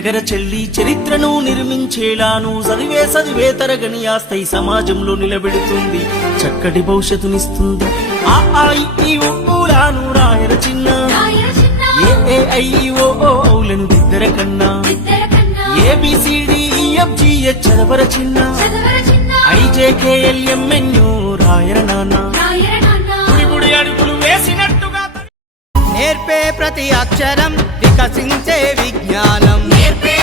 చెందగర చెల్లి చరిత్రను నిర్మించేలాను చదివే తరగని ఆస్తై సమాజంలో నిలబెడుతుంది, చక్కటి భవిష్యత్తునిస్తుంది. ఆ ఈ ఊలాను రాయర చిన్న, ఏ ఐ ఓ ఔలను దిద్దర కన్నా, ABCDEFGH చదవర చిన్న, IJKLMNO రాయర నాన్న. గుడి అడుగులు వేసినట్టుగా నేర్పే ప్రతి అక్షరం వికసించే విజ్ఞానం, నేర్పే